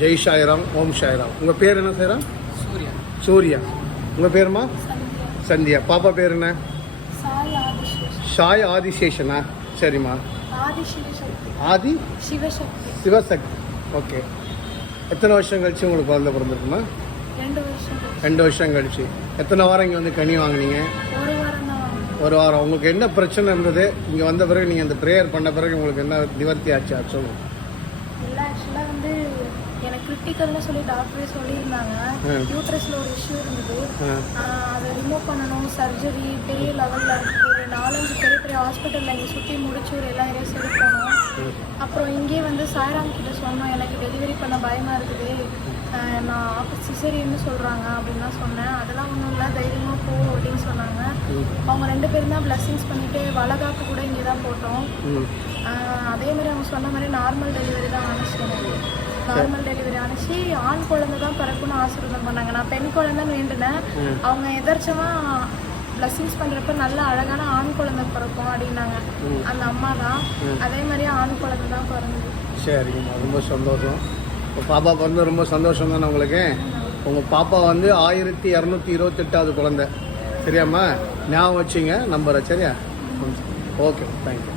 ஜெய் சாய்ராம், ஓம் சாய்ராம். உங்கள் பேர் என்ன சாய்ராம்? சூர்யா. சூர்யா. உங்கள் பேருமா? சந்தியா. பாப்பா பேர் என்ன? சாய் ஆதிசேஷனா? சரிம்மா. ஆதி சிவசக்தி. ஓகே. எத்தனை வருஷம் கழிச்சு உங்களுக்கு குழந்தை பிறந்திருக்குமா? 2 வருஷம் கழிச்சு. எத்தனை வாரம் இங்கே வந்து கனி வாங்கினீங்க? ஒரு வாரம். உங்களுக்கு என்ன பிரச்சனை இருந்தது? இங்கே வந்த பிறகு நீங்கள் அந்த ப்ரேயர் பண்ண பிறகு உங்களுக்கு என்ன நிவர்த்தி ஆச்சு? சொல்லுங்க. இல்லை, ஆக்சுவலாக வந்து எனக்கு கிரிட்டிக்கல்னு சொல்லி டாக்டரே சொல்லியிருந்தாங்க. யூட்ரஸில் ஒரு இஷ்யூ இருந்தது. அதை ரிமூவ் பண்ணணும், சர்ஜரி பெரிய லெவலில் இருக்குது. ஒரு 4-5 பெரிய பெரிய ஹாஸ்பிட்டலில் இங்கே சுற்றி முடிச்சு ஒரு எல்லா ஏரியா சரி போனோம். அப்புறம் இங்கேயே வந்து சாய்ராம் கிட்ட சொன்னோம், எனக்கு டெலிவரி பண்ண பயமாக இருக்குது, நான் சிசேரியன்னு சொல்கிறாங்க அப்படின்னு தான் சொன்னேன். அதெல்லாம் ஒன்றும் இல்லை, தைரியமாக போ அப்படின்னு சொன்னாங்க. அவங்க 2 பேரும் தான் பிளஸ்ஸிங்ஸ் பண்ணிவிட்டு வளகாப்பு கூட இங்கே தான் போட்டோம். அதேமாதிரி அவங்க சொன்ன மாதிரி நார்மல் டெலிவரி தான் ஆனிச்சு. எனக்கு நார்மல் டெலிவரி ஆனிச்சு. ஆண் குழந்தை தான் பிறக்குன்னு ஆசீர்வாதம் பண்ணாங்க. நான் பெண் குழந்தைன்னு வேண்டினேன். அவங்க எதார்ச்சமாக பிளஸ்ஸிங்ஸ் பண்ணுறப்ப நல்ல அழகான ஆண் குழந்தை பிறக்கும் அப்படின்னாங்க. அந்த அம்மா தான் அதே மாதிரி ஆண் குழந்தை தான் பிறந்தது. சரிங்கம்மா, ரொம்ப சந்தோஷம். இப்போ பாப்பா பிறந்து ரொம்ப சந்தோஷம் தானே உங்களுக்கு? உங்கள் பாப்பா வந்து 1228வது குழந்தை. சரியாம்மா? ஞாபகம் வச்சுங்க நம்பரை. சரியா? Okay, thank you.